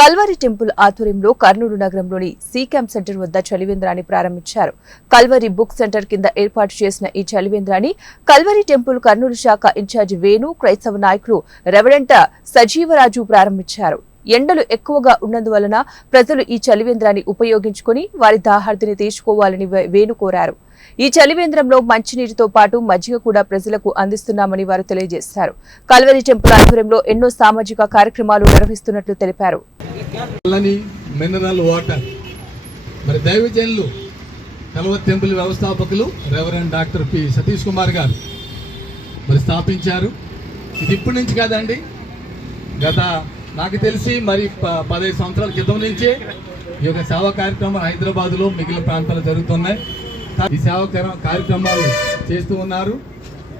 Calvary temple ఆధ్వర్యంలో కర్నూలు నగరంలోని see camp centre వద్ద చలివేంద్రాన్ని ప్రారంభించారు. కల్వరి బుక్ సెంటర్ కింద ఏర్పాటు చేసిన ఈ చలివేంద్రాన్ని కల్వరి టెంపుల్ కర్నూలు శాఖ ఇన్ఛార్జి వేణు క్రైస్తవ నాయకులు రెవరెంట సజీవరాజు ప్రారంభించారు. ఎండలు ఎక్కువగా ఉన్నందువలన ప్రజలు ఈ చలివేంద్రాన్ని ఉపయోగించుకుని వారి దాహార్తిని తీర్చుకోవాలని వేణు కోరారు. ఈ చలివేంద్రంలో మంచినీటితో పాటు మజ్జిగ కూడా ప్రజలకు అందిస్తున్నామని వారు తెలియజేశారు. కల్వరి టెంపుల్ ఆధ్వర్యంలో ఎన్నో సామాజిక కార్యక్రమాలు నిర్వహిస్తున్నట్లు తెలిపారు. మినరల్ వాటర్ మరి దైవజనులు కలవ టెంపుల్ వ్యవస్థాపకులు reverend doctor P Satish Kumar గారు మరి స్థాపించారు. ఇది ఇప్పటి నుంచి కాదండి. గత నాకు తెలిసి మరి ప- పదహైదు సంవత్సరాల క్రితం నుంచే ఈ యొక్క సేవా కార్యక్రమాలు హైదరాబాద్లో మిగిలిన ప్రాంతాలు జరుగుతున్నాయి. ఈ సేవా కార్యక్రమాలు చేస్తూ ఉన్నారు.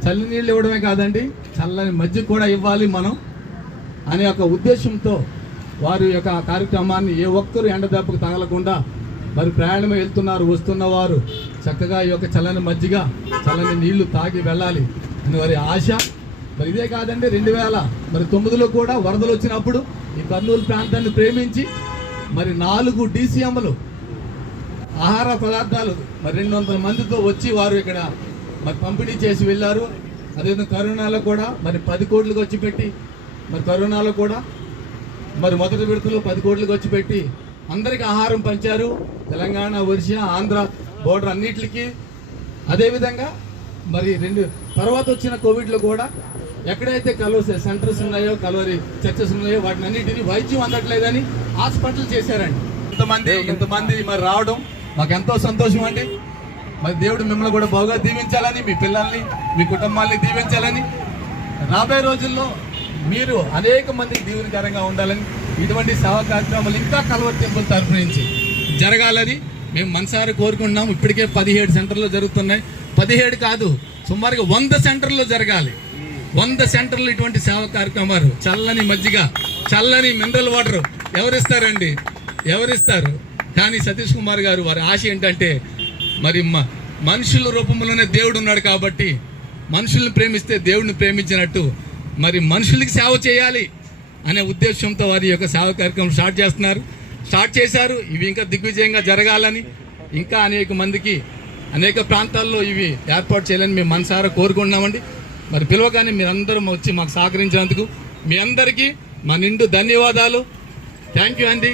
చల్లి నీళ్ళు ఇవ్వడమే కాదండి చల్లని మధ్య కూడా ఇవ్వాలి మనం అనే ఒక ఉద్దేశంతో వారి యొక్క కార్యక్రమాన్ని ఏ ఒక్కరు ఎండ దెబ్బకు తగలకుండా మరి ప్రయాణం వెళ్తున్నారు వస్తున్న వారు. చక్కగా ఈ యొక్క చల్లని మజ్జిగ చల్లని నీళ్ళు తాగి వెళ్ళాలి అని వారి ఆశ. మరి ఇదే కాదండి రెండు వేల మరి తొమ్మిదిలో కూడా వరదలు వచ్చినప్పుడు ఈ కర్నూలు ప్రాంతాన్ని ప్రేమించి మరి నాలుగు డీసీఎంలు ఆహార పదార్థాలు మరి రెండు వందల మందితో వచ్చి వారు ఇక్కడ మరి పంపిణీ చేసి వెళ్ళారు. అదేవిధంగా కరోనాలో కూడా మరి పది కోట్లకు వచ్చి పెట్టి మరి కరోనాలో కూడా మరి మొదటి విడతలో పది కోట్లకు వచ్చి పెట్టి అందరికి ఆహారం పంచారు. తెలంగాణ ఒరిస్సా ఆంధ్ర బోర్డర్ అన్నిటికీ. అదేవిధంగా మరి రెండు తర్వాత వచ్చిన కోవిడ్లో కూడా ఎక్కడైతే కలవరి సెంటర్స్ ఉన్నాయో కలవరి చర్చెస్ ఉన్నాయో వాటిని అన్నిటిని వైద్యం అందట్లేదని హాస్పిటల్ చేశారండి. ఇంతమంది ఇంతమంది మరి రావడం మాకు ఎంతో సంతోషం అండి. మరి దేవుడు మిమ్మల్ని కూడా బాగా దీవించాలని మీ పిల్లల్ని మీ కుటుంబాన్ని దీవించాలని రాబోయే రోజుల్లో మీరు అనేక మందికి దీవునికరంగా ఉండాలని ఇటువంటి సేవా కార్యక్రమాలు ఇంకా కలవర్ టెంపుల్ తరఫు నుంచి జరగాలని మేము మనసారి కోరుకుంటున్నాం. ఇప్పటికే పదిహేడు సెంటర్లు జరుగుతున్నాయి. పదిహేడు కాదు సుమారుగా వంద సెంటర్లు జరగాలి. వంద సెంటర్లు ఇటువంటి సేవా కార్యక్రమాలు. చల్లని మజ్జిగ చల్లని మినరల్ వాటర్ ఎవరిస్తారండి? ఎవరిస్తారు? కానీ సతీష్ కుమార్ గారు వారి ఆశ ఏంటంటే మరి మ- మనుషుల రూపంలోనే దేవుడు ఉన్నాడు కాబట్టి మనుషుల్ని ప్రేమిస్తే దేవుడిని ప్రేమించినట్టు మరి మనుషులకి సేవ చేయాలి అనే ఉద్దేశంతో వారి యొక్క సేవ కార్యక్రమం స్టార్ట్ చేస్తున్నారు. స్టార్ట్ చేశారు. ఇవి ఇంకా దిగ్విజయంగా జరగాలని ఇంకా అనేక మందికి అనేక ప్రాంతాల్లో ఇవి ఏర్పాటు చేయాలని మేము మనసారా కోరుకుంటున్నామండి. మరి పిలవగానే మీరందరూ వచ్చి మాకు సహకరించినందుకు మీ అందరికీ మా నిండు ధన్యవాదాలు. థ్యాంక్ యూ అండి